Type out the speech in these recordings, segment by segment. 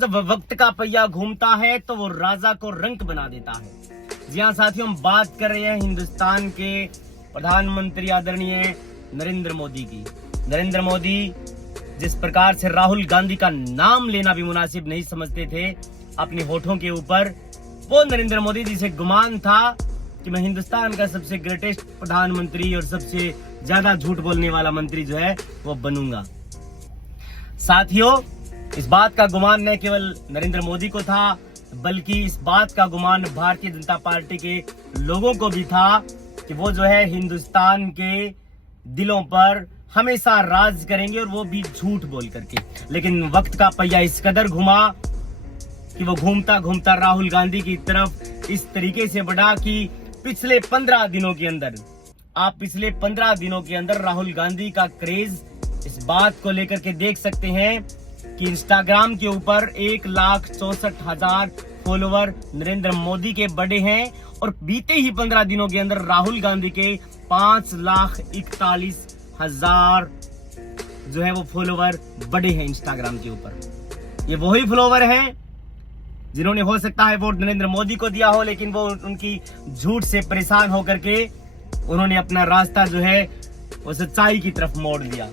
जब वक्त का पहिया घूमता है तो वो राजा को रंक बना देता है। जी हाँ साथियों, हम बात कर रहे हैं हिंदुस्तान के प्रधानमंत्री आदरणीय नरेंद्र मोदी की। नरेंद्र मोदी जिस प्रकार से राहुल गांधी का नाम लेना भी मुनासिब नहीं समझते थे अपने होठों के ऊपर, वो नरेंद्र मोदी जी से गुमान था कि मैं हिंदुस्तान का सबसे ग्रेटेस्ट प्रधानमंत्री और सबसे ज्यादा झूठ बोलने वाला मंत्री जो है वो बनूंगा। साथियों, इस बात का गुमान न केवल नरेंद्र मोदी को था, बल्कि इस बात का गुमान भारतीय जनता पार्टी के लोगों को भी था कि वो जो है हिंदुस्तान के दिलों पर हमेशा राज करेंगे, और वो भी झूठ बोल करके। लेकिन वक्त का पहिया इस कदर घुमा कि वो घूमता घूमता राहुल गांधी की तरफ इस तरीके से बढ़ा कि पिछले 15 दिनों के अंदर राहुल गांधी का क्रेज इस बात को लेकर के देख सकते हैं कि इंस्टाग्राम के ऊपर 1,64,000 फॉलोवर नरेंद्र मोदी के बढ़े हैं, और बीते ही 15 दिनों के अंदर राहुल गांधी के 5,41,000 जो है वो फॉलोवर बढ़े हैं इंस्टाग्राम के ऊपर। ये वही फॉलोवर हैं जिन्होंने हो सकता है वोट नरेंद्र मोदी को दिया हो, लेकिन वो उनकी झूठ से परेशान होकर के उन्होंने अपना रास्ता जो है वो सच्चाई की तरफ मोड़ लिया।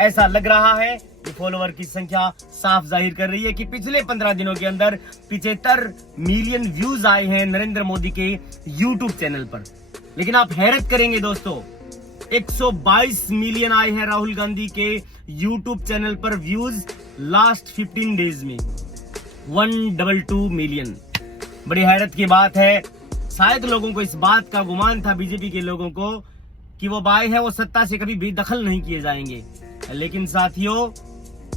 ऐसा लग रहा है कि फॉलोवर की संख्या साफ जाहिर कर रही है कि पिछले 15 दिनों के अंदर 75 मिलियन व्यूज आए हैं नरेंद्र मोदी के यूट्यूब चैनल पर। लेकिन आप हैरत करेंगे दोस्तों, 122 मिलियन आए हैं राहुल गांधी के यूट्यूब चैनल पर व्यूज लास्ट 15 डेज में। 122 मिलियन, बड़ी हैरत की बात है। शायद लोगों को इस बात का गुमान था, बीजेपी के लोगों को, कि वो बाय है वो सत्ता से कभी बेदखल नहीं किए जाएंगे। लेकिन साथियों,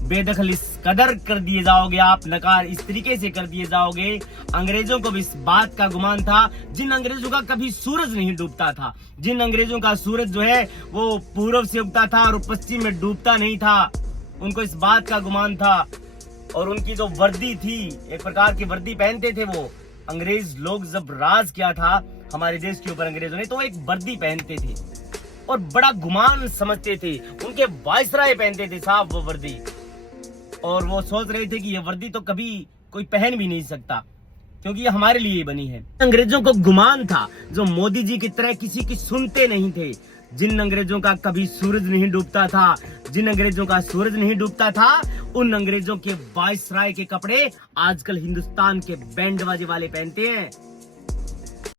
बेदखल इस कदर कर दिए जाओगे आप, नकार इस तरीके से कर दिए जाओगे। अंग्रेजों को भी इस बात का गुमान था, जिन अंग्रेजों का कभी सूरज नहीं डूबता था, जिन अंग्रेजों का सूरज जो है वो पूर्व से उगता था और पश्चिम में डूबता नहीं था, उनको इस बात का गुमान था। और उनकी जो वर्दी थी, एक प्रकार की वर्दी पहनते थे वो अंग्रेज लोग। जब राज किया था हमारे देश के ऊपर अंग्रेजों ने, तो एक वर्दी पहनते थे और बड़ा गुमान समझते थे। उनके वायसराय पहनते थे साहब वो वर्दी, और वो सोच रहे थे कि ये वर्दी तो कभी कोई पहन भी नहीं सकता, क्योंकि ये हमारे लिए बनी है। अंग्रेजों को गुमान था, जो मोदी जी की तरह किसी की सुनते नहीं थे। जिन अंग्रेजों का कभी सूरज नहीं डूबता था, जिन अंग्रेजों का सूरज नहीं डूबता था, उन अंग्रेजों के वायसराय के कपड़े आजकल हिंदुस्तान के बैंड बाजे वाले पहनते हैं।